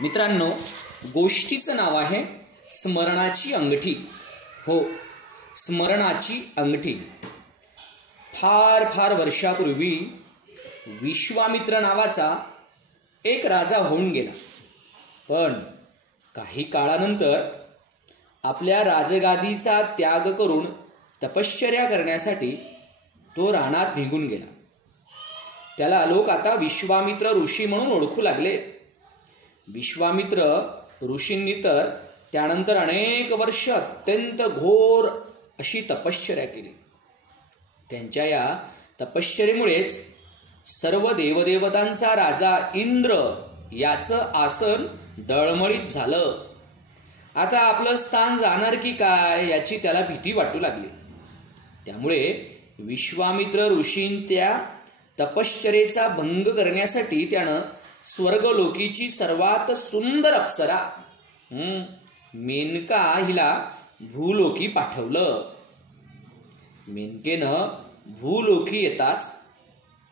मित्रांनो, गोष्टीचं नाव आहे स्मरणाची अंगठी. हो, स्मरणाची अंगठी. फार फार वर्षापूर्वी विश्वामित्र नावाचा एक राजा होऊन गेला. पण काही काळानंतर आपल्या राजगादीचा त्याग करून तपश्चर्या करण्यासाठी तो रानात निघून गेला. त्याला लोक आता विश्वामित्र ऋषी म्हणून ओळखू लागले. विश्वामित्र ऋषींनी तर त्यानंतर अनेक वर्ष अत्यंत घोर अशी तपश्चर्या केली. त्यांच्या या तपश्चर्येमुळेच सर्व देवदेवतांचा राजा इंद्र याचं आसन डळमळीत झालं. आता आपलं स्थान जाणार की काय याची त्याला भीती वाटू लागली. त्यामुळे विश्वामित्र ऋषींच्या तपश्चर्येचा भंग करण्यासाठी त्यानं स्वर्गलोकीची सर्वात सुंदर अप्सरा मेनका हिला भूलोकी पाठवलं. मेनकेनं भूलोकी येताच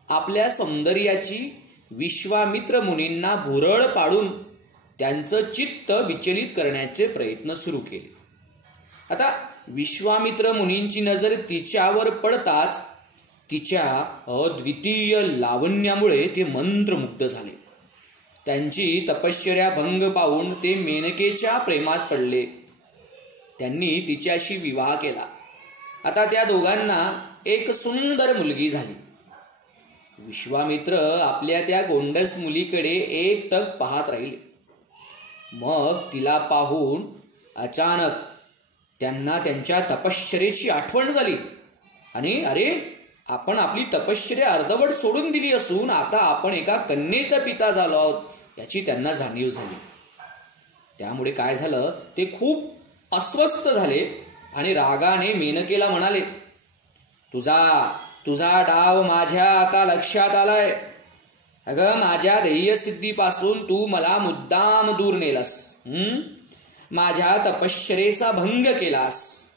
आपल्या सौंदर्याची विश्वामित्र मुनींना भुरळ पाडून त्यांचं चित्त विचलित करण्याचे प्रयत्न सुरू केले. आता विश्वामित्र मुनींची नजर तिच्यावर पडताच तिच्या अद्वितीय लावण्यामुळे ते मंत्रमुग्ध झाले. त्यांची तपश्चर्या भंग पाहून ते मेनकेच्या प्रेमात पडले. त्यांनी तिच्याशी विवाह केला. आता त्या दोघांना एक सुंदर मुलगी झाली. विश्वामित्र आपल्या त्या गोंडस मुलीकडे एकटक पाहत राहिले. मग तिला पाहून अचानक त्यांना त्यांच्या तपश्चर्येची आठवण झाली आणि अरे, आपण आपली तपश्चर्या अर्धवट सोडून दिली असून आता आपण एका कन्येचा पिता झालो आहोत याची त्यांना जाणीव झाली. त्यामुळे काय झालं, ते खूप अस्वस्थ झाले आणि रागाने मेनकेला म्हणाले, तुझा डाव माझ्या आता लक्षात आलाय. अगं, माझ्या ध्येयसिद्धीपासून तू मला मुद्दाम दूर नेलस. माझ्या तपश्चर्येचा भंग केलास.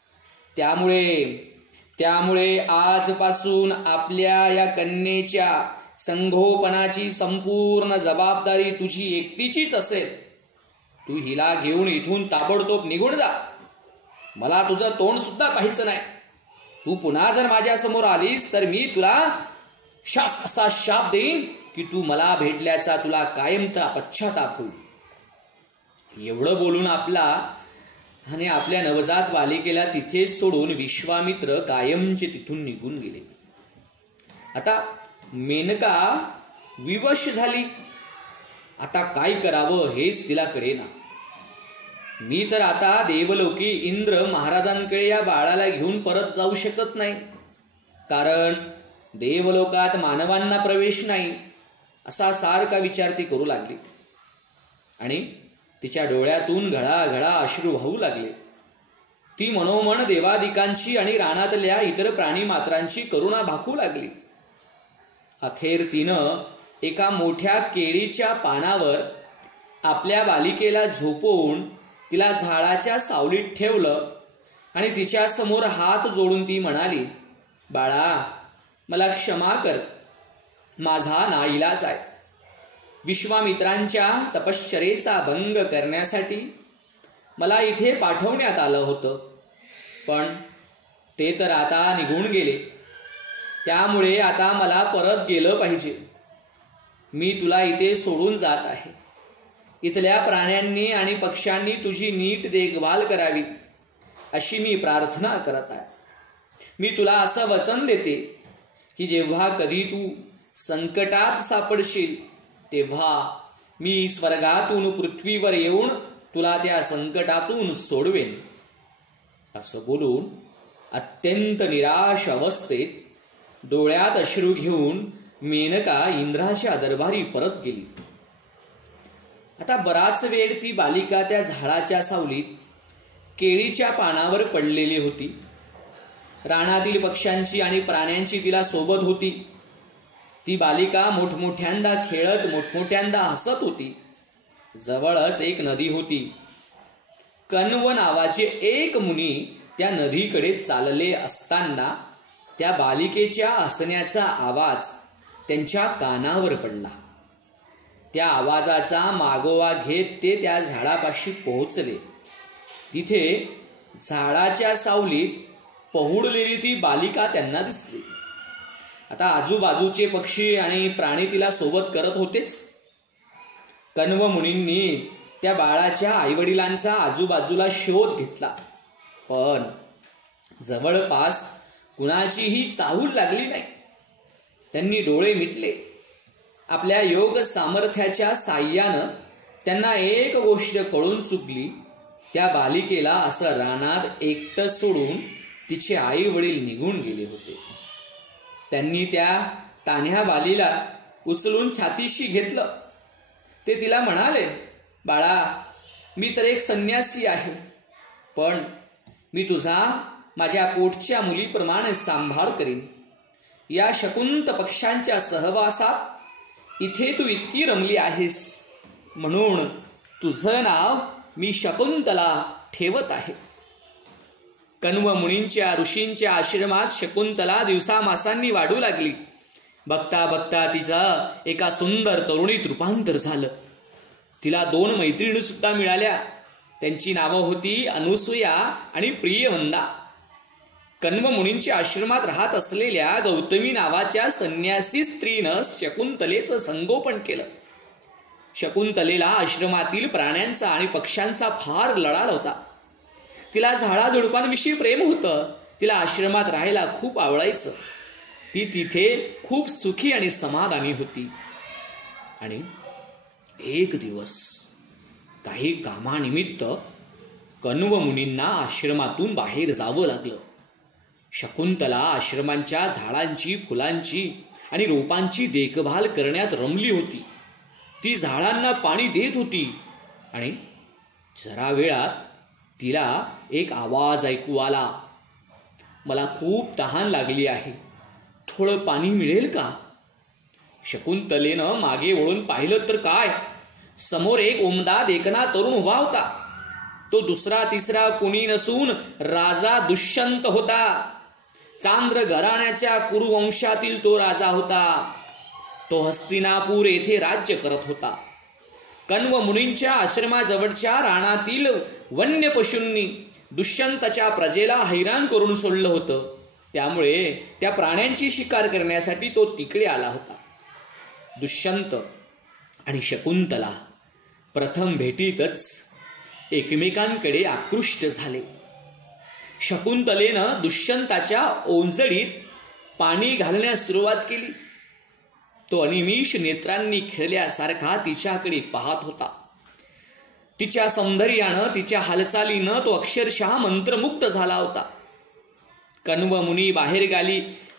त्यामुळे आजपासून आपल्या या कन्येच्या संगोपनाची संपूर्ण जबाबदारी तुझी एकटीचीच असेल. तू हिला घेऊन इथून ताबडतोब निघून जा. मला तुझं तोंड सुद्धा पाहायचं नाही. तू पुन्हा जर माझ्या समोर आलीस तर मी तुला असा शाप देईन की तू मला भेटल्याचा तुला कायमचा पश्चाताप होईल. एवढं बोलून आपल्या नवजात बालिकेला तिथे सोडून विश्वामित्र कायमचे तिथून निघून गेले. आता मेनका विवश झाली. आता काय करावं हेच तिला कळेना. मी तर आता देवलोकी इंद्र महाराजांकडे या बाळाला घेऊन परत जाऊ शकत नाही, कारण देवलोकात मानवांना प्रवेश नाही, असा सारखा विचार ती करू लागली. आणि तिच्या डोळ्यातून घळाघळा अश्रू वाहू लागले. ती मनोमन देवादिकांची आणि रानातल्या इतर प्राणी मात्रांची करुणा भाकू लागली. अखेर तिनं एका मोठ्या केळीच्या पानावर आपल्या बालिकेला झोपवून तिला झाडाच्या सावलीत ठेवलं आणि तिच्या समोर हात जोडून ती म्हणाली, बाळा, मला क्षमा कर. माझा नाईलाज आहे. विश्वामित्रांच्या तपश्चर्येचा भंग करण्यासाठी मला इथे पाठवण्यात आलं होतं, पण ते तर आता निघून गेले. त्यामुळे आता मला परत गेलं पाहिजे. मी तुला इथे सोडून जात आहे. इथल्या प्राण्यांनी आणि पक्ष्यांनी तुझी नीट देखभाल करावी अशी मी प्रार्थना करत आहे. मी तुला असं वचन देते की जेव्हा कधी तू संकटात सापडशील तेव्हा मी स्वर्गातून पृथ्वीवर येऊन तुला त्या संकटातून सोडवेन. असं बोलून अत्यंत निराश अवस्थेत डोळ्यात अश्रू घेऊन मेनका इंद्राच्या दरबारी परत गेली. आता बराच वेळ ती बालिका त्या झाडाच्या सावलीत केळीच्या पानावर पडलेली होती. रानातील पक्ष्यांची आणि प्राण्यांची तिला सोबत होती. ती बालिका मोठमोठ्यांदा खेळत मोठमोठ्यांदा हसत होती. जवळच एक नदी होती. कण्व नावाचे एक मुनी त्या नदीकडे चालले असताना त्या बालिकेच्या हसण्याचा आवाज त्यांच्या कानावर पडला. त्या आवाजाचा मागोवा घेत ते त्या झाडापाशी पोहोचले. तिथे झाडाच्या सावलीत पहुडलेली ती बालिका त्यांना दिसली. आता आजूबाजूचे पक्षी आणि प्राणी तिला सोबत करत होतेच. कण्व मुनींनी त्या बाळाच्या आईवडिलांचा आजूबाजूला शोध घेतला, पण जवळपास कुणाचीही चाहूल लागली नाही. त्यांनी डोळे मिटले. आपल्या योग सामर्थ्याच्या साह्यानं त्यांना एक गोष्ट कळून चुकली. त्या बालिकेला असं रानात एकटं सोडून तिचे आई वडील निघून गेले होते. त्यांनी त्या तान्ह्या बालीला उचलून छातीशी घेतलं. ते तिला म्हणाले, बाळा, मी तर एक संन्यासी आहे, पण मी तुझा माझ्या पोटच्या मुलीप्रमाणे सांभाळ करीन. या शकुंत पक्ष्यांच्या सहवासात इथे तू इतकी रमली आहेस, म्हणून तुझं नाव मी शकुंतला ठेवत आहे. कण्व मुनींच्या ऋषींच्या आश्रमात शकुंतला दिवसामासांनी वाढू लागली. बघता बघता तिचं एका सुंदर तरुणीत रूपांतर झालं. तिला 2 मैत्रिणी सुद्धा मिळाल्या. त्यांची नावं होती अनुसूया आणि प्रियवंदा. कण्व मुनींच्या आश्रमात राहत असलेल्या गौतमी नावाच्या संन्यासी स्त्रीनं शकुंतलेचं संगोपन केलं. शकुंतलेला आश्रमातील प्राण्यांचा आणि पक्ष्यांचा फार लळा होता. तिला झाडाझुडपांविषयी प्रेम होतं. तिला आश्रमात राहायला खूप आवडायचं. ती तिथे खूप सुखी आणि समाधानी होती. आणि एक दिवस काही कामानिमित्त कण्व मुनींना आश्रमातून बाहेर जावं लागलं. शकुंतला आश्रमांच्या झाडांची, फुलांची आणि रोपांची देखभाल करण्यात रमली होती. ती झाडांना पाणी देत होती आणि जरा वेळात तिला एक आवाज ऐकू आला, मला खूप तहान लागली आहे, थोडं पाणी मिळेल का? शकुंतलेनं मागे वळून पाहिलं तर काय, समोर एक ओमदा देखणा तरुण उभा होता. तो दुसरा तिसरा कोणी नसून राजा दुष्यंत होता. चांद्र घराण्याच्या कुरुवंशातील तो राजा होता. तो हस्तिनापूर येथे राज्य करत होता. कण्व मुनींच्या आश्रमाजवळच्या रानातील वन्य पशूंनी दुष्यंताच्या प्रजेला हैराण करून सोडलं होतं. त्यामुळे त्या प्राण्यांची शिकार करण्यासाठी तो तिकडे आला होता. दुष्यंत आणि शकुंतला प्रथम भेटीतच एकमेकांकडे आकृष्ट झाले. शकुंतलेनं दुष्यंताच्या ओंजळीत पाणी घालण्यास सुरुवात केली. तो अनिमिष नेत्रांनी खेळल्यासारखा तिच्याकडे पाहत होता. तिच्या सौंदर्यानं, तिच्या हालचालीनं तो अक्षरशः मंत्रमुग्ध झाला होता. कण्व मुनी बाहेर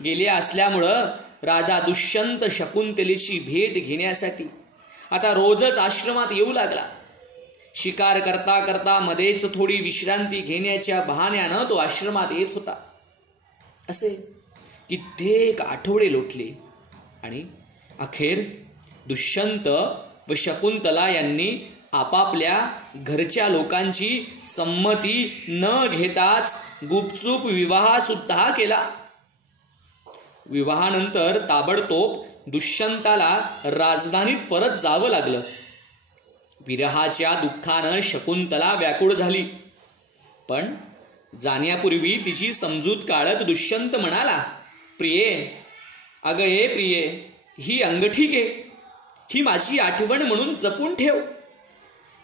गेले असल्यामुळं राजा दुष्यंत शकुंतलेची भेट घेण्यासाठी आता रोजच आश्रमात येऊ लागला. शिकार करता करता मध्येच थोडी विश्रांती घेण्याच्या बहाण्यानं तो आश्रमात येत होता. असे कित्येक आठवडे लोटले आणि अखेर दुष्यंत व शकुंतला यांनी आपापल्या घरच्या लोकांची संमती न घेताच गुपचूप विवाह सुद्धा केला. विवाहानंतर ताबडतोब दुष्यंताला राजधानीत परत जावं लागलं. विरहाच्या दुःखानं शकुंतला व्याकुळ झाली. पण जाण्यापूर्वी तिची समजूत काढत दुष्यंत म्हणाला, प्रिये, अगं ये प्रिये, ही अंगठी घे, ही माझी आठवण म्हणून जपून ठेव.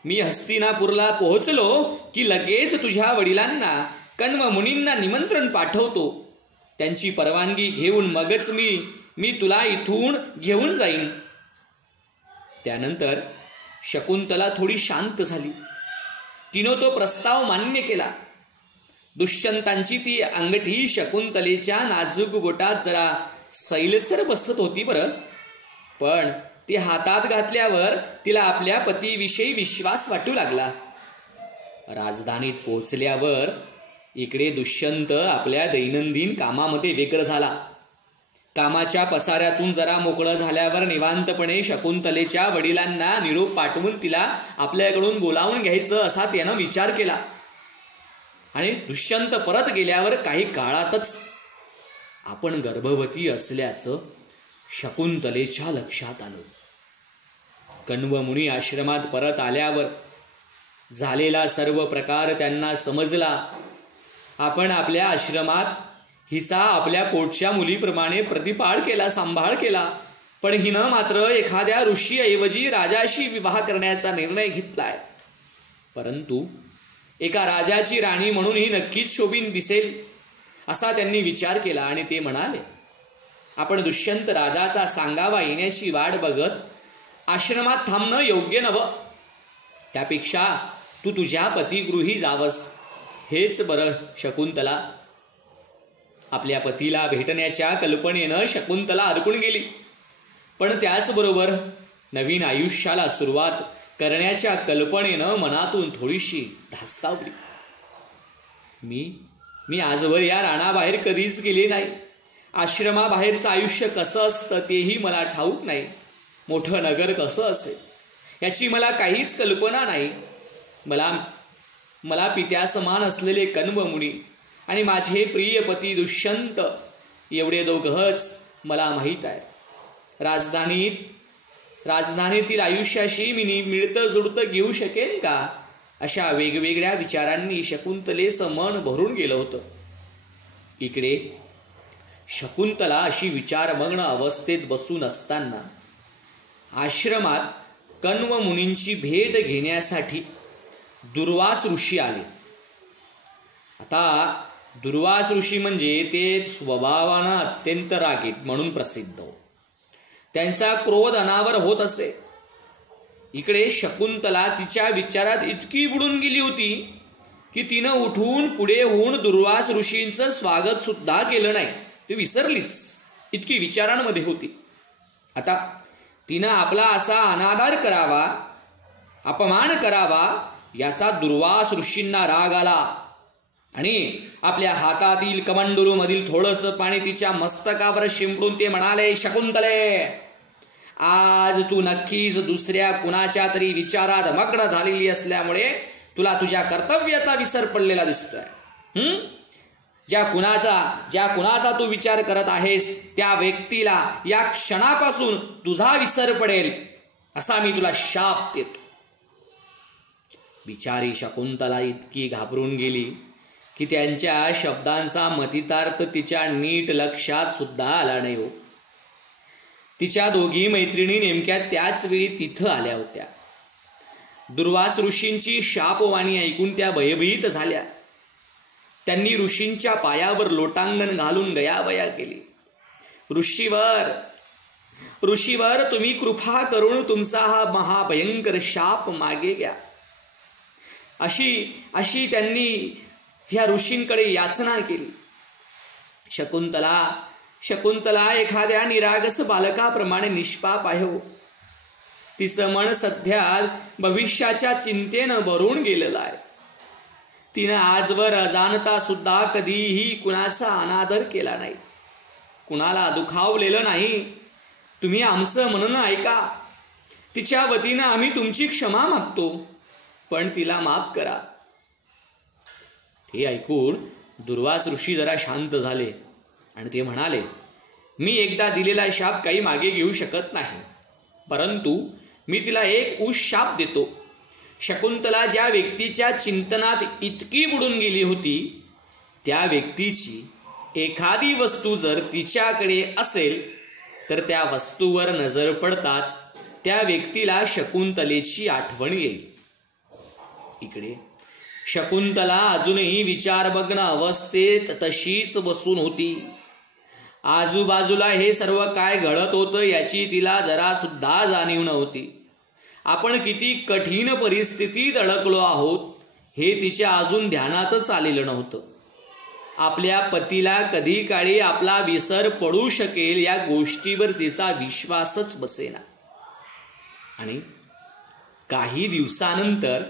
मी हस्तिनापूरला पोहोचलो की लगेच तुझ्या वडिलांना, कण्व मुनींना निमंत्रण पाठवतो. त्यांची परवानगी घेऊन मगच मी तुला इथून घेऊन जाईन. त्यानंतर शकुंतला थोडी शांत झाली. तिनं तो प्रस्ताव मान्य केला. दुष्यंतांची ती अंगठी शकुंतलेच्या नाजूक बोटात जरा सैलसर बसत होती बरं, पण ती हातात घातल्यावर तिला आपल्या पतीविषयी विश्वास वाटू लागला. राजधानीत पोहोचल्यावर इकडे दुष्यंत आपल्या दैनंदिन कामामध्ये व्यग्र झाला. कामाच्या पसाऱ्यातून जरा मोकळं झाल्यावर निवांतपणे शकुंतलेच्या वडिलांना निरोप पाठवून तिला आपल्याकडून बोलावून घ्यायचं असा त्यानं विचार केला. आणि दुष्यंत परत गेल्यावर काही काळातच आपण गर्भवती असल्याचं शकुंतलेच्या लक्षात आलं. कण्व मुनी आश्रमात परत आल्यावर झालेला सर्व प्रकार त्यांना समजला. आपण आपल्या आश्रमात हिचा आपल्या पोटच्या मुलीप्रमाणे प्रतिपाळ केला, सांभाळ केला, पण हिनं मात्र एखाद्या ऋषीऐवजी राजाशी विवाह करण्याचा निर्णय घेतलाय. परंतु एका राजाची राणी म्हणून ही नक्कीच शोभीन दिसेल असा त्यांनी विचार केला आणि ते म्हणाले, आपण दुष्यंत राजाचा सांगावा येण्याची वाट बघत आश्रमात थांबणं योग्य नवं. त्यापेक्षा तू तुझ्या पतिगृही जावस हेच बरं. शकुंतला आपल्या पतीला भेटण्याच्या कल्पनेनं शकुंतला हरकून गेली, पण त्याचबरोबर नवीन आयुष्याला सुरुवात करण्याच्या कल्पनेनं मनातून थोडीशी धास्तावली. मी आजवर या राणाबाहेर कधीच गेले नाही. आश्रमाबाहेरचं आयुष्य कसं असतं तेही मला ठाऊक नाही. मोठं नगर कसं असेल याची मला काहीच कल्पना नाही. मला पित्यासमान असलेले कण्व मुनी आणि माझे प्रिय पती दुष्यंत एवढे दोघंच मला माहीत आहे. राजधानीतील आयुष्याशी मी मिळतं जुळतं घेऊ शकेन का? अशा वेगवेगळ्या विचारांनी शकुंतलेचं मन भरून गेलं होतं. इकडे शकुंतला अशी विचारमग्न अवस्थेत बसून असताना आश्रमात कण्व मुनींची भेट घेण्यासाठी दुर्वास ऋषी आले. आता दुर्वास ऋषी म्हणजे ते स्वभावानं अत्यंत रागीट म्हणून प्रसिद्ध. त्यांचा क्रोध अनावर होत असे. इकडे शकुंतला तिच्या विचारात इतकी बुडून गेली होती की तिनं उठून पुढे होऊन दुर्वास ऋषींचं स्वागत सुद्धा केलं नाही. ती विसरलीच, इतकी विचारांमध्ये होती. आता तिनं आपला असा अनादर करावा, अपमान करावा याचा दुर्वास ऋषींना राग आला आणि आपल्या हातातील कमंडलू मधील थोडंसं पाणी तिच्या मस्तकावर शिंपडून ते म्हणाले, शकुंतले, आज तू नक्कीच दुसऱ्या कुणाच्या तरी विचारात मग्न झालेली असल्यामुळे तुला तुझ्या कर्तव्याचा विसर पडलेला दिसतोय. ज्या कुणाचा तू विचार करत आहेस त्या व्यक्तीला या क्षणापासून तुझा विसर पडेल असा मी तुला शाप देतो. बिचारी शकुंतला इतकी घाबरून गेली की त्यांच्या शब्दांचा मतितार्थ तिच्या नीट लक्षात सुद्धा आला नाही हो. तिच्या दोघी मैत्रिणी नेमक्या त्याच वेळी तिथं आल्या होत्या. दुर्वास ऋषींची शापवाणी ऐकून त्या भयभीत झाल्या. त्यांनी ऋषींच्या पायावर लोटांगण घालून गयावया केली. ऋषीवर तुम्ही कृपा करून तुमचा हा महाभयंकर शाप मागे घ्या अशी त्यांनी ह्या ऋषींकडे याचना केली. शकुंतला एखाद्या निरागस बालकाप्रमाणे निष्पाप आहे हो. तिचं मन सध्या भविष्याच्या चिंतेनं भरून गेलेलं आहे. तिनं आजवर अजाणता सुद्धा कधीही कुणाचा अनादर केला नाही, कुणाला दुखावलेलं नाही. तुम्ही आमचं म्हणणं ऐका. तिच्या वतीनं आम्ही तुमची क्षमा मागतो, पण तिला माफ करा. हे ऐकून दुर्वास ऋषी जरा शांत झाले आणि ते म्हणाले, मी एकदा दिलेला शाप काही मागे घेऊ शकत नाही, परंतु मी तिला एक शाप देतो. शकुंतला ज्या व्यक्तीच्या चिंतनात इतकी बुडून गेली होती त्या व्यक्तीची एखादी वस्तू जर तिच्याकडे असेल तर त्या वस्तूवर नजर पडताच त्या व्यक्तीला शकुंतलेची आठवण येईल. इकडे शकुंतला अजूनही विचारमग्न अवस्थेत तशीच बसून होती. आजूबाजूला हे सर्व काय घडत होतं याची तिला जरा सुद्धा जाणीव नव्हती. आपण किती कठीण परिस्थितीत अडकलो आहोत हे तिच्या अजून ध्यानातच आलेलं नव्हतं. आपल्या पतीला कधी काळी आपला विसर पडू शकेल या गोष्टीवर तिचा विश्वासच बसेना. आणि काही दिवसानंतर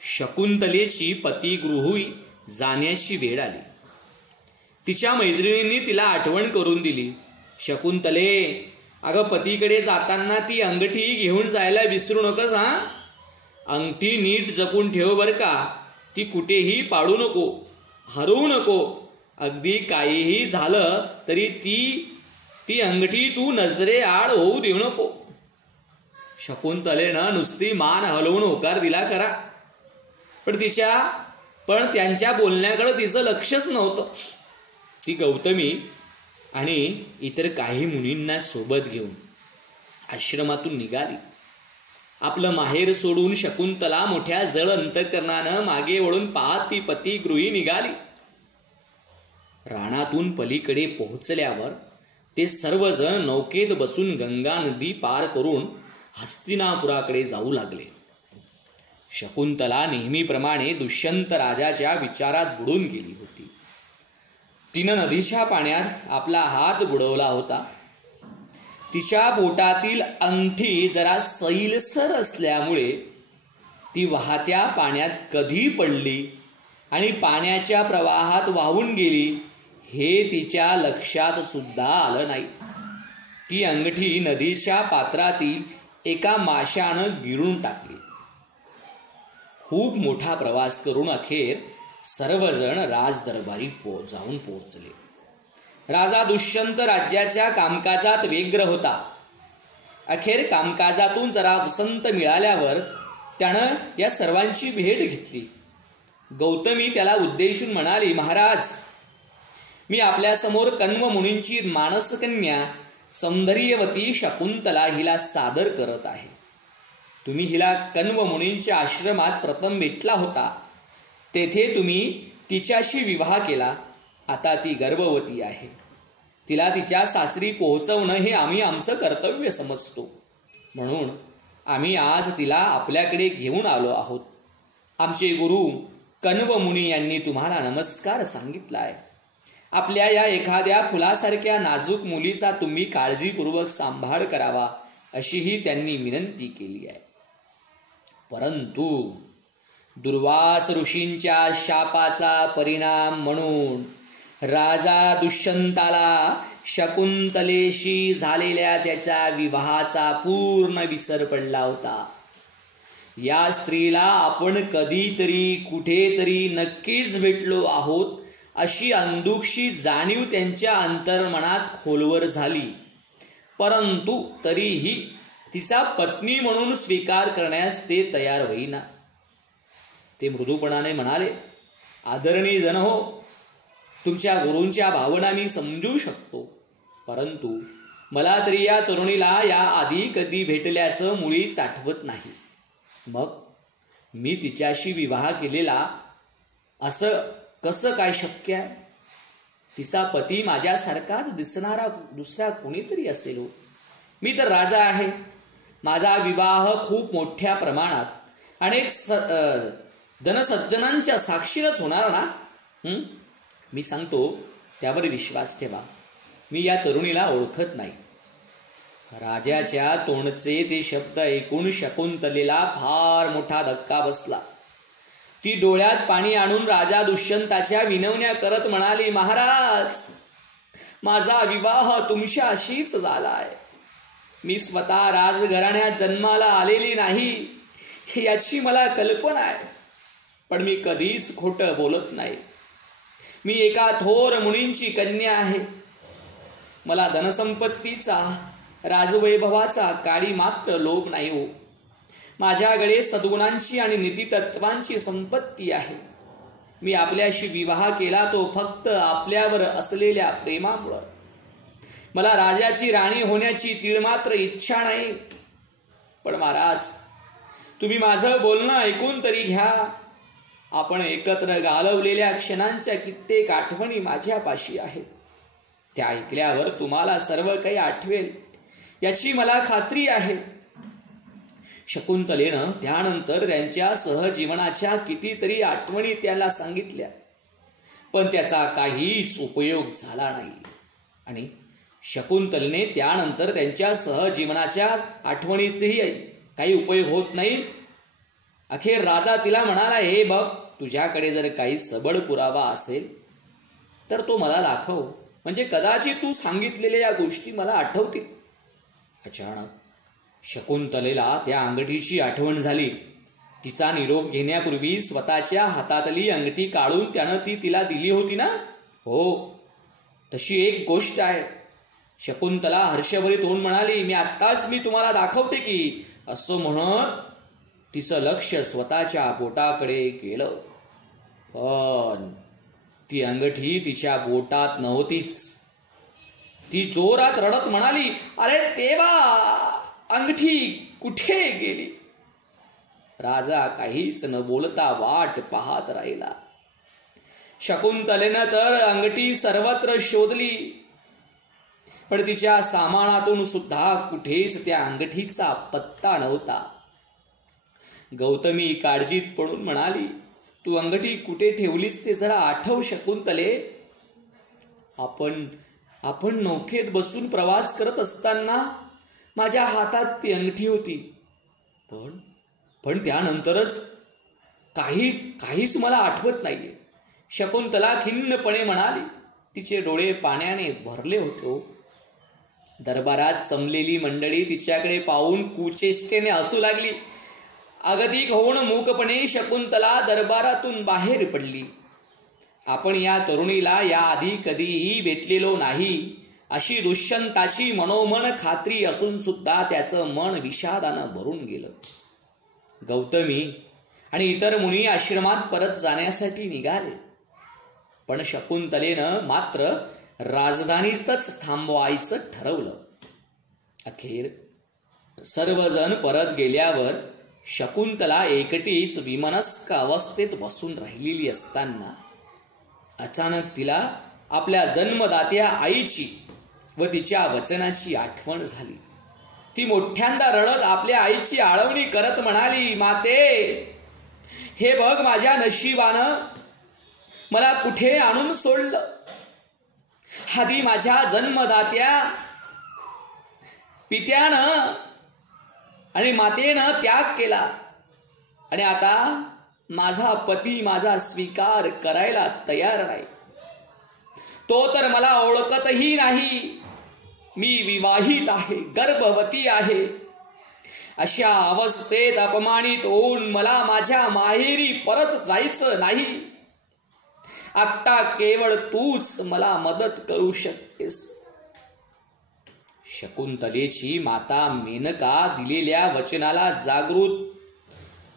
शकुंतलेची पतिगृही जाण्याची वेळ आली. तिच्या मैत्रिणींनी तिला आठवण करून दिली, शकुंतले, अगं पतीकडे जाताना ती अंगठी घेऊन जायला विसरू नकोस हा. अंगठी नीट जपून ठेव बर का. ती कुठेही पाडू नको, हरवू नको. अगदी काहीही झालं तरी ती अंगठी तू नजरे आड होऊ देऊ नको. शकुंतलेनं नुसती मान हलवून होकार दिला खरा, पण त्यांच्या बोलण्याकडे तिचं लक्षच नव्हतं. ती गौतमी आणि इतर काही मुनींना सोबत घेऊन आश्रमातून निघाली. आपलं माहेर सोडून शकुंतला मोठ्या जड अंतःकरणानं मागे वळून पाहत ती पतिगृही निघाली. रानातून पलीकडे पोहोचल्यावर ते सर्वजण नौकेत बसून गंगा नदी पार करून हस्तिनापुराकडे जाऊ लागले. शकुंतला नेहमीप्रमाणे दुष्यंत राजाच्या विचारात बुडून गेली होती. तिनं नदीच्या पाण्यात आपला हात बुडवला होता. तिच्या बोटातील अंगठी जरा सैलसर असल्यामुळे ती वाहत्या पाण्यात कधी पडली आणि पाण्याच्या प्रवाहात वाहून गेली हे तिच्या लक्षात सुद्धा आलं नाही. ती अंगठी नदीच्या पात्रातील एका माशानं गिळून टाकली. खूप मोठा प्रवास करून अखेर सर्वजण राजदरबारी जाऊन पोहोचले. राजा दुष्यंत राज्याच्या कामकाजात व्यग्र होता. अखेर कामकाजातून जरा वसंत मिळाल्यावर त्यानं या सर्वांची भेट घेतली. गौतमी त्याला उद्देशून म्हणाली, महाराज, मी आपल्यासमोर कण्व मुनींची मानसकन्या सौंदर्यवती शकुंतला हिला सादर करत आहे. तुम्ही हिला कण्व मुनींच्या आश्रमात प्रथम भेटला होता. तेथे तुम्ही तिच्याशी विवाह केला. आता ती गर्भवती आहे. तिला तिच्या सासरी पोहोचवणं हे आम्ही आमचं कर्तव्य समजतो. म्हणून आम्ही आज तिला आपल्याकडे घेऊन आलो आहोत. आमचे गुरु कण्व मुनी यांनी तुम्हाला नमस्कार सांगितलाय. आपल्या या एखाद्या फुलासारख्या नाजूक मुलीचा तुम्ही काळजीपूर्वक सांभाळ करावा अशीही त्यांनी विनंती केली आहे. परंतु दुर्वास ऋषींच्या शापाचा परिणाम म्हणून राजा दुष्यंताला शकुंतलेशी झालेल्या त्याच्या विवाहाचा पूर्ण विसर पडला होता. या स्त्रीला आपण कधीतरी कुठेतरी नक्कीच भेटलो आहोत अशी अंधुकशी जाणीव त्यांच्या अंतर्मनात खोलवर झाली. परंतु तरीही तिचा पत्नी म्हणून स्वीकार करण्यास ते तयार होईना. ते मृदूपणाने म्हणाले, आदरणीय जन हो, तुमच्या गुरूंच्या भावना मी समजू शकतो. परंतु मला तरी या तरुणीला या आधी कधी भेटल्याचं मुळीच आठवत नाही. मग मी तिच्याशी विवाह केलेला असं कसं काय शक्य आहे? तिचा पती माझ्यासारखाच दिसणारा दुसरा कोणीतरी असेल हो. मी तर राजा आहे. माझा विवाह खूप मोठ्या प्रमाणात अनेक जनसज्जनांच्या साक्षीनच होणार ना. मी सांगतो त्यावर विश्वास ठेवा. मी या तरुणीला ओळखत नाही. राजाच्या तोंडचे ते शब्द ऐकून शकुंतलेला फार मोठा धक्का बसला. ती डोळ्यात पाणी आणून राजा दुष्यंताच्या विनवण्या करत म्हणाली, महाराज, माझा विवाह तुमच्याशीच झालाय. मी स्वतः राजघराण्यात जन्माला आलेली नाही याची मला कल्पना आहे. पण मी कधीच खोटं बोलत नाही. मी एका थोर मुनींची कन्या आहे. मला धनसंपत्तीचा, राजवैभवाचा काडी मात्र लोभ नाही हो. माझ्याकडे सद्गुणांची आणि नीतितत्वांची संपत्ती आहे. मी आपल्याशी विवाह केला तो फक्त आपल्यावर असलेल्या प्रेमामुळे. मला राजाची राणी होण्याची तीळमात्र इच्छा नाही. पण महाराज, तुम्ही माझं बोलणं ऐकून तरी घ्या. आपण एकत्र घालवलेल्या क्षणांच्या कित्येक आठवणी माझ्यापाशी आहेत. त्या ऐकल्यावर तुम्हाला सर्व काही आठवेल याची मला खात्री आहे. शकुंतलेनं त्यानंतर त्यांच्या सहजीवनाच्या कितीतरी आठवणी त्याला सांगितल्या. पण त्याचा काहीच उपयोग झाला नाही. आणि शकुंतलेने त्यानंतर त्यांच्या सहजीवनाच्या आठवणीतही काही उपयोग होत नाही. अखेर राजा तिला म्हणाला, हे बघ, तुझ्याकडे जर काही सबळ पुरावा असेल तर तो मला दाखव. म्हणजे कदाचित तू सांगितलेल्या या गोष्टी मला आठवतील. अचानक शकुंतलेला त्या अंगठीची आठवण झाली. तिचा निरोप घेण्यापूर्वी स्वतःच्या हातातली अंगठी काढून त्यानं ती तिला दिली होती ना. हो, तशी एक गोष्ट आहे. शकुंतला हर्षभरीत होऊन म्हणाली, मी आत्ताच तुम्हाला दाखवते की असं म्हणत तिचं लक्ष स्वतःच्या बोटाकडे गेलं, पण ती अंगठी तिच्या बोटात नव्हतीच. ती जोरात रडत म्हणाली, अरे देवा, अंगठी कुठे गेली? राजा काहीच न बोलता वाट पाहत राहिला. शकुंतलेनं तर अंगठी सर्वत्र शोधली, पण तिच्या सामानातून सुद्धा कुठेच त्या अंगठीचा पत्ता नव्हता. गौतमी काळजीत पडून म्हणाली, तू अंगठी कुठे ठेवलीस ते जरा आठव शकुंतले. आपण नौकेत बसून प्रवास करत असताना माझ्या हातात ती अंगठी होती, पण त्यानंतरच काहीच मला आठवत नाहीये. शकुंतला खिन्नपणे म्हणाली. तिचे डोळे पाण्याने भरले होते. दरबारात जमलेली मंडळी तिच्याकडे पाहून कुचेष्टेने हसू लागली. अगतिक होऊन मूकपणे शकुंतला दरबारातून बाहेर पडली. आपण या तरुणीला याआधी कधीही भेटलेलो नाही अशी दुष्यंताची मनोमन खात्री असून सुद्धा त्याचं मन विषादानं भरून गेलं. गौतमी आणि इतर मुनी आश्रमात परत जाण्यासाठी निघाले, पण शकुंतलेनं मात्र राजधानीतच थांबवायचं ठरवलं. अखेर सर्वजण परत गेल्यावर शकुंतला एकटीच विमनस्क अवस्थेत बसून राहिलेली असताना अचानक तिला आपल्या जन्मदात्या आईची व तिच्या वचनाची आठवण झाली. ती मोठ्यांदा रडत आपल्या आईची आळवणी करत म्हणाली, माते, हे बघ, माझ्या नशिबानं मला कुठे आणून सोडलं. आधी माझ्या जन्मदात्या पित्यानं आणि मातेनं त्याग केला, आणि आता माझा पती माझा स्वीकार करायला तयार नाही. तो तर मला ओळखतही नाही. मी विवाहित आहे, गर्भवती आहे. अशा अवस्थेत अपमानित होऊन मला माझ्या माहेरी परत जायचं नाही. आता केवळ तूच मला मदत करू शकतेस. शकुंतलेची माता मेनका दिलेल्या वचनाला जागृत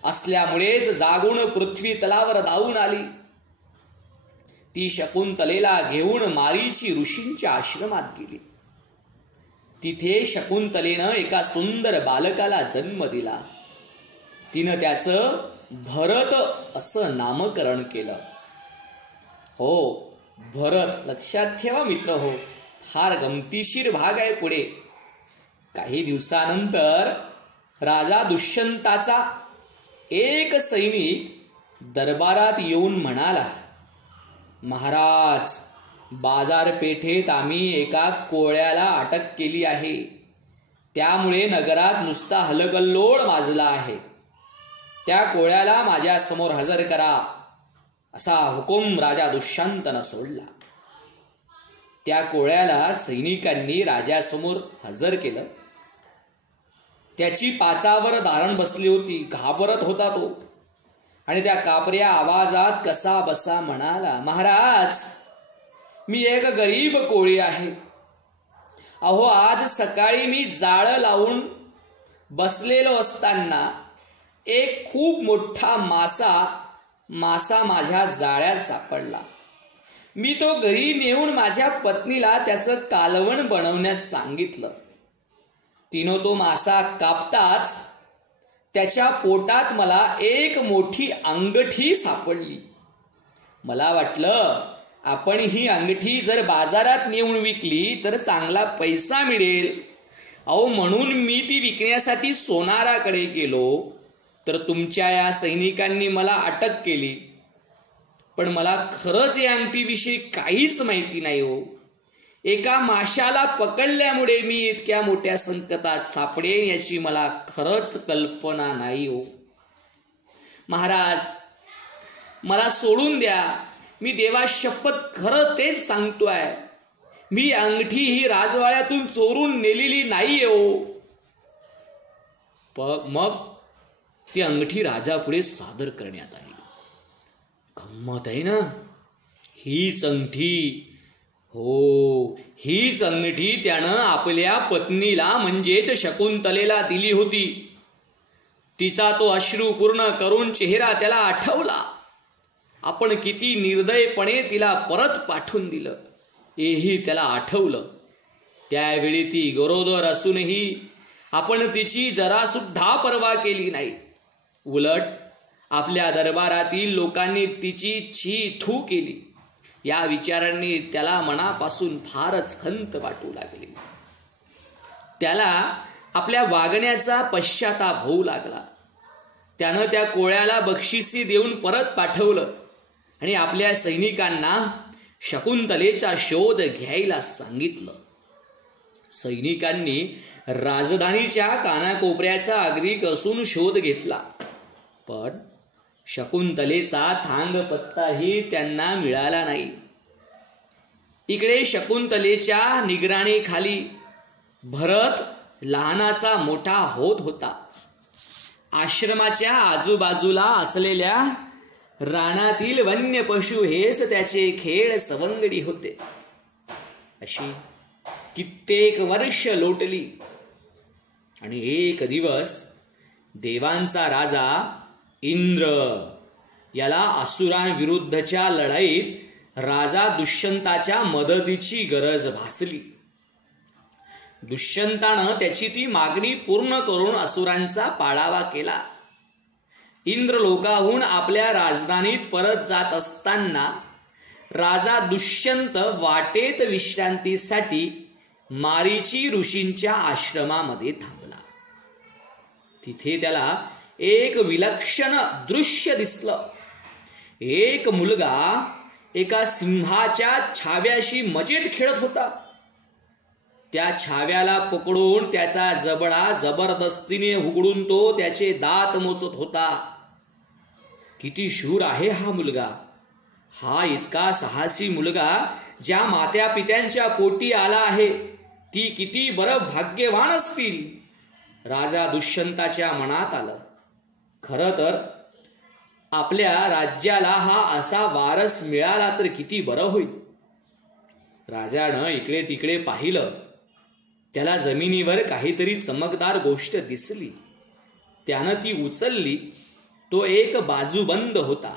असल्यामुळेच जागून पृथ्वी तलावर धावून आली. ती शकुंतलेला घेऊन मारीची ऋषींच्या आश्रमात गेली. तिथे शकुंतलेनं एका सुंदर बालकाला जन्म दिला. तिनं त्याचं भरत असं नामकरण केलं. हो, भरत. लक्षात ठेवा मित्र हो, फार गमतीशीर भाग आहे पुढे. काही दिवसानंतर राजा दुष्यंताचा एक सैनिक दरबारात येऊन म्हणाला, महाराज, बाजारपेठेत आम्ही एका कोळ्याला अटक केली आहे. त्यामुळे नगरात नुसता हलकल्लोळ माजला आहे. त्या कोळ्याला माझ्या समोर हजर करा, असा हुकूम राजा दुष्यंतानं सोडला. त्या कोळ्याला सैनिकांनी राजासमोर हजर केलं. त्याची पाचावर धारण बसली होती. घाबरत होता तो, आणि त्या कापऱ्या आवाजात कसा बसा म्हणाला, महाराज, मी एक गरीब कोळी आहे. अहो, आज सकाळी मी जाळं लावून बसलेलो असताना एक खूप मोठा मासा माझ्या जाळ्यात सापडला. मी तो घरी नेऊन माझ्या पत्नीला त्याचं कालवण बनवण्यास सांगितलं. तिनं तो मासा कापताच त्याच्या पोटात मला एक मोठी अंगठी सापडली. मला वाटलं, आपण ही अंगठी जर बाजारात नेऊन विकली तर चांगला पैसा मिळेल. अहो, म्हणून मी ती विकण्यासाठी सोनाराकडे गेलो, तर तुमच्या या सैनिकांनी मला अटक केली. पण मला खरंच या अंगठीविषयी काहीच माहिती नाही हो. एका माशाला पकडल्यामुळे मी इतक्या मोठ्या संकटात सापडेन याची मला खरंच कल्पना नाही हो. महाराज, मला सोडून द्या. मी देवा शपथ खरं तेच सांगतोय. मी अंगठी ही राजवाड्यातून चोरून नेलेली नाही हो. मग ती अंगठी राजापुढे सादर करण्यात आली. गंमत आहे ना. हीच अंगठी, हो, हीच अंगठी त्यानं आपल्या पत्नीला म्हणजेच शकुंतलेला दिली होती. तिचा तो अश्रू पूर्ण करून चेहरा त्याला आठवला. आपण किती निर्दयपणे तिला परत पाठवून दिलं हेही त्याला आठवलं. त्यावेळी ती गरोदर असूनही आपण तिची जरा सुद्धा पर्वा केली नाही. उलट आपल्या दरबारातील लोकांनी तिची छी थू केली. या विचारांनी त्याला मनापासून फारच खंत वाटू लागली. त्याला आपल्या वागण्याचा पश्चाताप होऊ लागला. त्यानं त्या कोळ्याला बक्षिसी देऊन परत पाठवलं आणि आपल्या सैनिकांना शकुंतलेचा शोध घ्यायला सांगितलं. सैनिकांनी राजधानीच्या कानाकोपऱ्याचा अगदी कसून शोध घेतला, पण शकुंतलेचा थांग पत्ताही त्यांना मिळाला नाही. इकडे शकुंतलेच्या निगराणीखाली भरत लहानाचा मोठा होत होता. आश्रमाच्या आजूबाजूला असलेल्या रानातील वन्य पशु हेच त्याचे खेळ सवंगडी होते. अशी कित्येक वर्ष लोटली आणि एक दिवस देवांचा राजा इंद्र याला असुरांविरुद्धच्या लढाईत राजा दुष्यंताच्या मदतीची गरज भासली. दुष्यंतानं त्याची ती मागणी पूर्ण करून असुरांचा पाडावा केला. इंद्रलोकाहून आपल्या राजधानीत परत जात असताना राजा दुष्यंत वाटेत विश्रांतीसाठी मारीची ऋषींच्या आश्रमामध्ये थांबला. तिथे त्याला एक विलक्षण दृश्य दिसलं. एक मुलगा एका सिंहाच्या छाव्याशी मजेत खेळत होता. त्या छाव्याला पकडून त्याचा जबडा जबरदस्तीने उघडून तो त्याचे दात मोचत होता. किती शूर आहे हा मुलगा! हा इतका साहसी मुलगा ज्या मात्या पित्यांच्या पोटी आला आहे ती किती बरं भाग्यवान असतील. राजा दुष्यंताच्या मनात आलं, खरं तर आपल्या राज्याला हा असा वारस मिळाला तर किती बरं होईल. राजानं इकडे तिकडे पाहिलं. त्याला जमिनीवर काहीतरी चमकदार गोष्ट दिसली. त्यानं ती उचलली. तो एक बाजूबंद होता.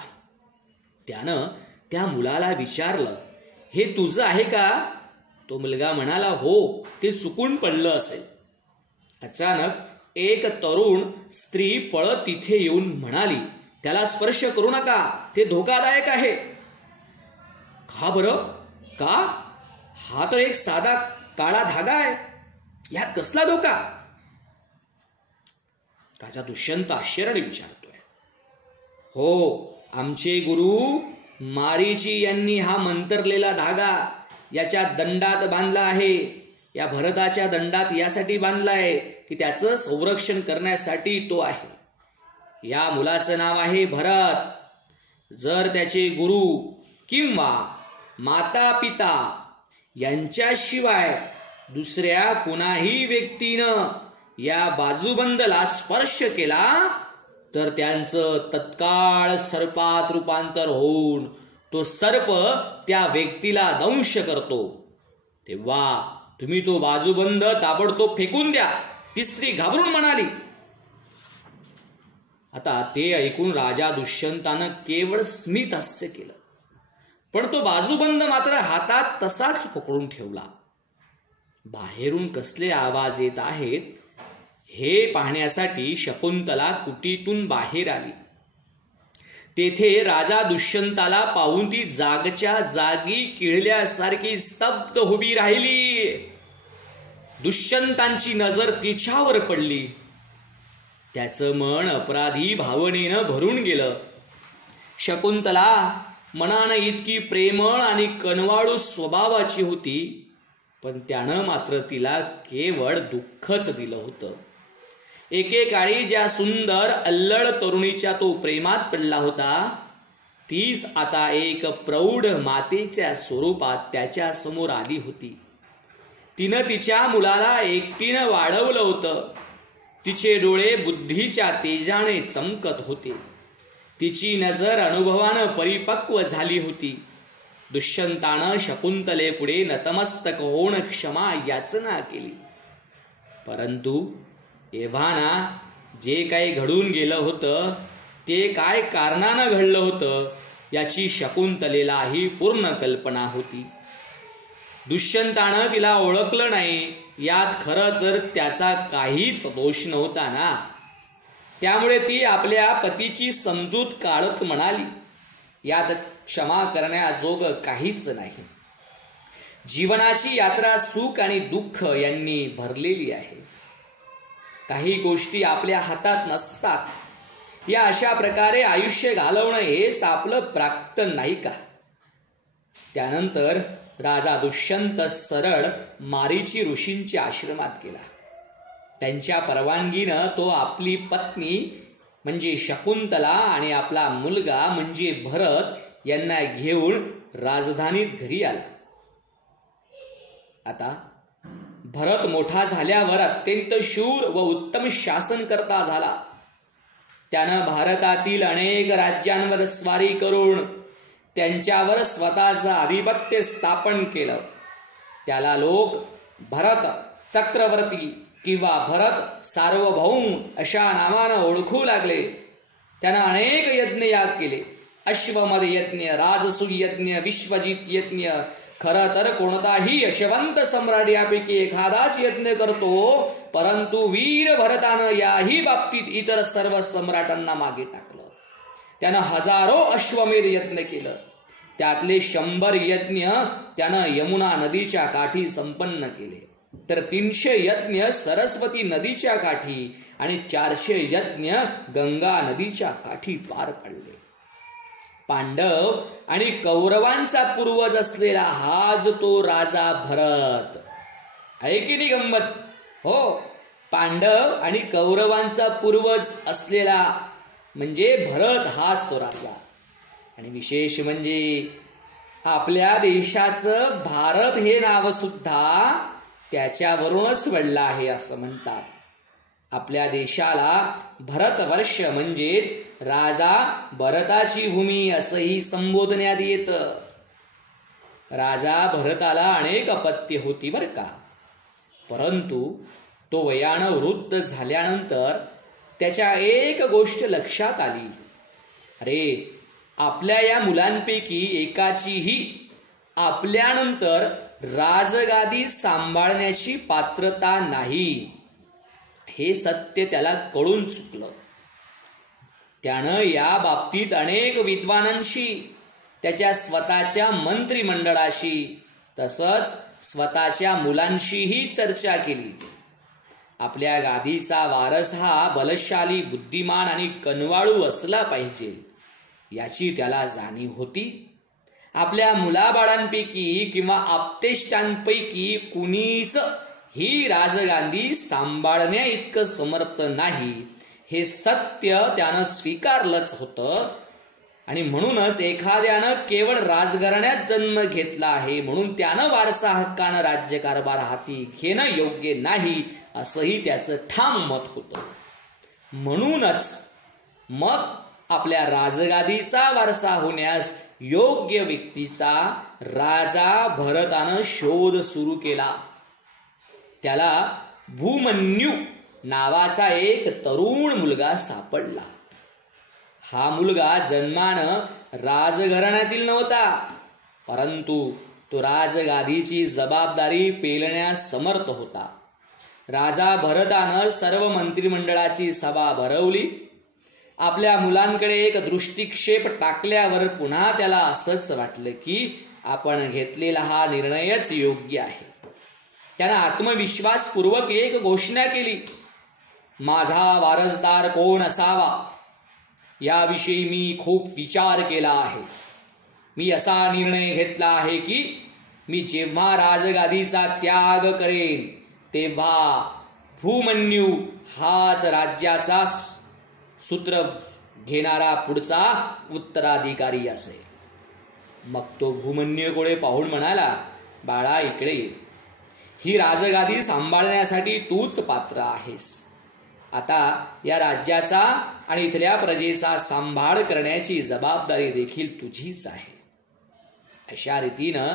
त्यानं त्या मुलाला विचारलं, हे तुझं आहे का? तो मुलगा म्हणाला, हो, ते चुकून पडलं असेल. अचानक एक तरुण स्त्री पळत तिथे येऊन म्हणाली, त्याला स्पर्श करू नका, ते धोकादायक आहे. का बरं? का? हा तर एक साधा काळा धागा आहे, यात कसला धोका? राजा दुष्यंत आश्चर्याने विचारतोय. हो, आमचे गुरु मारीची यांनी हा मंतरलेला धागा याच्या दंडात बांधला आहे. या भरताच्या दंडात यासाठी बांधलाय की त्याचं संरक्षण करण्यासाठी तो आहे. या मुलाचं नाव आहे भरत. जर त्याचे गुरु किंवा माता पिता यांच्याशिवाय दुसऱ्या कुणाही व्यक्तीनं या बाजूबंदला स्पर्श केला तर त्यांचं तत्काळ सर्पात रूपांतर होऊन तो सर्प त्या व्यक्तीला दंश करतो. तेव्हा तुम्ही तो बाजूबंद ताबडतोब फेकून द्या. ती स्त्री घाबरून म्हणाली. आता ते ऐकून राजा दुष्यंतानं केवळ स्मित हास्य केलं, पण तो बाजूबंद मात्र हातात तसाच पकडून ठेवला. बाहेरून कसले आवाज येत आहेत हे पाहण्यासाठी शकुंतला कुटीतून बाहेर आली. तेथे राजा दुष्यंताला पाहून ती जागच्या जागी किळल्यासारखी स्तब्ध उभी राहिली. दुष्यंतांची नजर तिच्यावर पडली. त्याचं मन अपराधी भावनेनं भरून गेलं. शकुंतला मनानं इतकी प्रेमळ आणि कनवाळू स्वभावाची होती, पण त्यानं मात्र तिला केवळ दुःखच दिलं होतं. एकेकाळी ज्या सुंदर अल्लड तरुणीच्या तो प्रेमात पडला होता तीच आता एक प्रौढ मातेच्या स्वरूपात त्याच्या समोर आली होती. तिनं तिच्या मुलाला एकटीनं वाढवलं होतं. तिचे डोळे बुद्धीच्या तेजाने चमकत होते. तिची नजर अनुभवानं परिपक्व झाली होती. दुष्यंतानं शकुंतलेपुढे नतमस्तक होऊन क्षमा याचना केली, परंतु एव्हाना जे काही घडून गेलं होतं ते काय कारणानं घडलं होतं याची शकुंतलेलाही पूर्ण कल्पना होती. दुष्यंतानं तिला ओळखलं नाही यात खरं तर त्याचा काहीच दोष नव्हता ना. त्यामुळे ती आपल्या पतीची समजूत काढत म्हणाली, यात क्षमा करण्याजोगं काहीच नाही. जीवनाची यात्रा सुख आणि दुःख यांनी भरलेली आहे. काही गोष्टी आपल्या हातात नसतात. या अशा प्रकारे आयुष्य घालवणं हेच आपलं प्राक्तन नाही का. त्यानंतर राजा दुष्यंत सरळ मारीची ऋषींच्या आश्रमात गेला. त्यांच्या परवानगीनं तो आपली पत्नी म्हणजे शकुंतला आणि आपला मुलगा म्हणजे भरत यांना घेऊन राजधानीत घरी आला. आता भरत मोठा झाल्यावर अत्यंत शूर व उत्तम शासनकर्ता झाला. त्यानं भारतातील अनेक राज्यांवर स्वारी करून त्यांच्यावर स्वतःचं आधिपत्य स्थापन केलं. त्याला लोक भरत चक्रवर्ती किंवा भरत सार्वभौम अशा नावानं ओळखू लागले. त्यानं अनेक यज्ञ याग केले. अश्वमेध यज्ञ, राजसूय यज्ञ, विश्वजित यज्ञ. खरं तर कोणताही यशवंत सम्राट यापैकी एखादाच यज्ञ करतो, परंतु वीर भरतानं याही बाबतीत इतर सर्व सम्राटांना मागे टाकलं. त्यानं हजारो अश्वमेध यज्ञ केलं. त्यातले 100 यज्ञ त्यानं यमुना नदीच्या काठी संपन्न केले, तर 300 यज्ञ सरस्वती नदीच्या काठी आणि 400 यज्ञ गंगा नदीच्या काठी पार पडले. पांडव आणि कौरवांचा पूर्वज असलेला हाच तो राजा भरत आहे की नाही गंमत. हो, पांडव आणि कौरवांचा पूर्वज असलेला म्हणजे भरत हाच तो राजा. आणि विशेष म्हणजे आपल्या देशाचं भारत हे नाव सुद्धा त्याच्यावरूनच वळलं आहे असं म्हणतात. आपल्या देशाला भरतवर्ष म्हणजेच राजा भरताची भूमी असंही संबोधण्यात येतं. राजा भरताला अनेक अपत्ये होती बर का, परंतु तो वयानं वृद्ध झाल्यानंतर त्याच्या एक गोष्ट लक्षात आली. अरे, आपल्या या मुलांपैकी एकाचीही आपल्यानंतर राजगादी सांभाळण्याची पात्रता नाही हे सत्य त्याला कळून चुकलं. त्यानं या बाबतीत अनेक विद्वानांशी, त्याच्या स्वतःच्या मंत्रिमंडळाशी तसंच स्वतःच्या मुलांशीही चर्चा केली. आपल्या गादीचा वारस हा बलशाली, बुद्धिमान आणि कनवाळू असला पाहिजे याची त्याला जाणीव होती. आपल्या मुलाबाळांपैकी किंवा आप्तेष्टांपैकी कुणीच ही राजगादी सांभाळण्या इतकं समर्थ नाही हे सत्य त्यानं स्वीकारलंच होतं. आणि म्हणूनच एखाद्यानं केवळ राजघराण्यात जन्म घेतला आहे म्हणून त्यानं वारसा हक्कानं राज्यकारभार हाती घेणं योग्य नाही असंही त्याचं ठाम मत होतं. म्हणूनच मग आपल्या राजगादीचा वारसा होण्यास योग्य व्यक्तीचा राजा भरतानं शोध सुरू केला. त्याला भूमन्यू नावाचा एक तरुण मुलगा सापडला. हा मुलगा जन्मानं राजघराण्यातील नव्हता, परंतु तो राजगादीची जबाबदारी पेलण्यास समर्थ होता. राजा भरतानं सर्व मंत्रिमंडळाची सभा भरवली. आपल्या मुलांकडे एक दृष्टिक्षेप टाकल्यावर पुन्हा त्याला असंच वाटलं की आपण घेतलेला हा निर्णयच योग्य आहे. त्यानं आत्मविश्वासपूर्वक एक घोषणा केली, माझा वारसदार कोण असावा याविषयी मी खूप विचार केला आहे. मी असा निर्णय घेतला आहे की मी जेव्हा राजगादीचा त्याग करेन तेव्हा भूमन्यू हाच राज्याचा सूत्र घेणारा पुढचा उत्तराधिकारी असेल. मग तो भूमन्यूकडे पाहून म्हणाला, बाळा इकडे ये. ही राजगादी सांभाळण्यासाठी तूच पात्र आहेस. आता या राज्याचा आणि इथल्या प्रजेचा सांभाळ करण्याची जबाबदारी देखील तुझीच आहे. अशा रीतीनं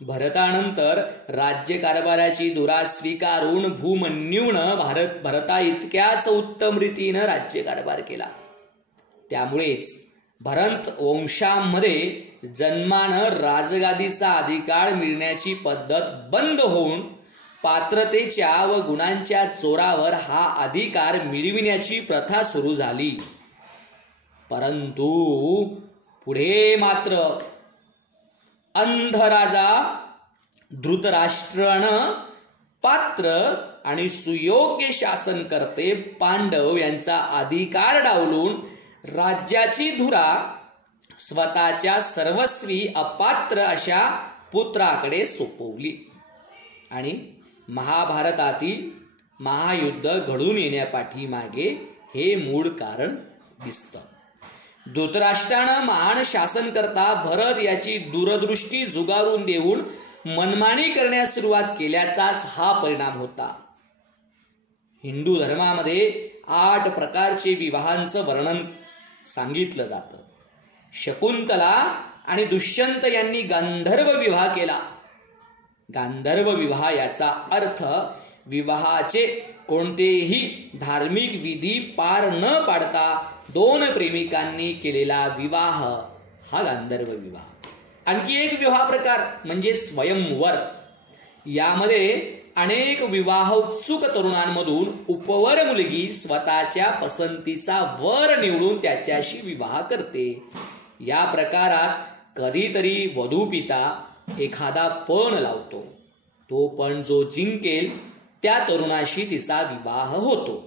भरतानंतर राज्यकारभाराची धुरा स्वीकारून भूमन्यूनं भरता इतक्याच उत्तम रीतीनं राज्यकारभार केला. त्यामुळेच भरत वंशामध्ये जन्मानं राजगादीचा अधिकार मिळण्याची पद्धत बंद होऊन पात्रतेच्या व गुणांच्या जोरावर हा अधिकार मिळविण्याची प्रथा सुरू झाली. परंतु पुढे मात्र अंधराजा धृतराष्ट्रानं पात्र आणि सुयोग्य शासनकर्ते पांडव यांचा अधिकार डावलून राज्याची धुरा स्वतःच्या सर्वस्वी अपात्र अशा पुत्राकडे सोपवली आणि महाभारतातील महायुद्ध घडून येण्यापाठीमागे हे मूळ कारण दिसतं. धृतराष्ट्रानं महान शासनकर्ता भरत याची दूरदृष्टी जुगारून देऊन मनमानी करण्यास सुरुवात केल्याचाच हा परिणाम होता. हिंदू धर्मामध्ये 8 प्रकारचे विवाहांचं वर्णन सांगितलं जातं. शकुंतला आणि दुष्यंत यांनी गांधर्व विवाह केला. गांधर्व विवाह याचा अर्थ विवाहाचे कोणतेही धार्मिक विधी पार न पाडता 2 प्रेमिकांनी केलेला विवाह हा गांधर्व विवाह. आणखी एक विवाह प्रकार म्हणजे स्वयंवर. यामध्ये अनेक विवाह उत्सुक तरुणांमधून उपवर मुलगी स्वतःच्या पसंतीचा वर निवडून त्याच्याशी विवाह करते. या प्रकारात कधीतरी वधूपिता एखादा पण लावतो. तो पण जो जिंकेल त्या तरुणाशी तिचा विवाह होतो.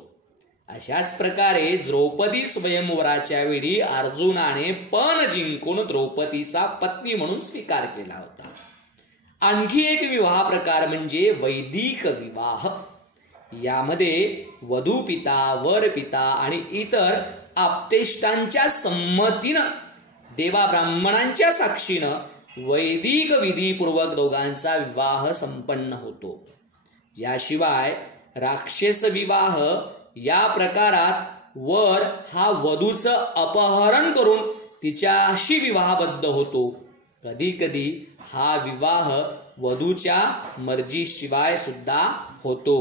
अशाच प्रकारे द्रौपदी स्वयंवराच्या वेळी अर्जुनाने पण जिंकून द्रौपदीचा पत्नी म्हणून स्वीकार केला होता. आणखी एक विवाह प्रकार म्हणजे वैदिक विवाह. यामध्ये वधूपिता वरपिता आणि इतर आप्तेष्टांच्या संमतीनं देवा ब्राह्मणांच्या साक्षीनं वैदिक विधीपूर्वक दोघांचा विवाह संपन्न होतो. याशिवाय राक्षस विवाह या प्रकारात वर हा वधूचं अपहरण करून तिच्याशी विवाहबद्ध होतो. कधी कधी हा विवाह वधूच्या मर्जीशिवाय सुद्धा होतो.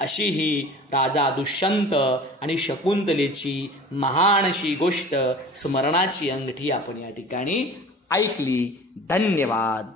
अशी ही राजा दुष्यंत आणि शकुंतलेची महान अशी गोष्ट स्मरणाची अंगठी आपण या ठिकाणी ऐकली. धन्यवाद.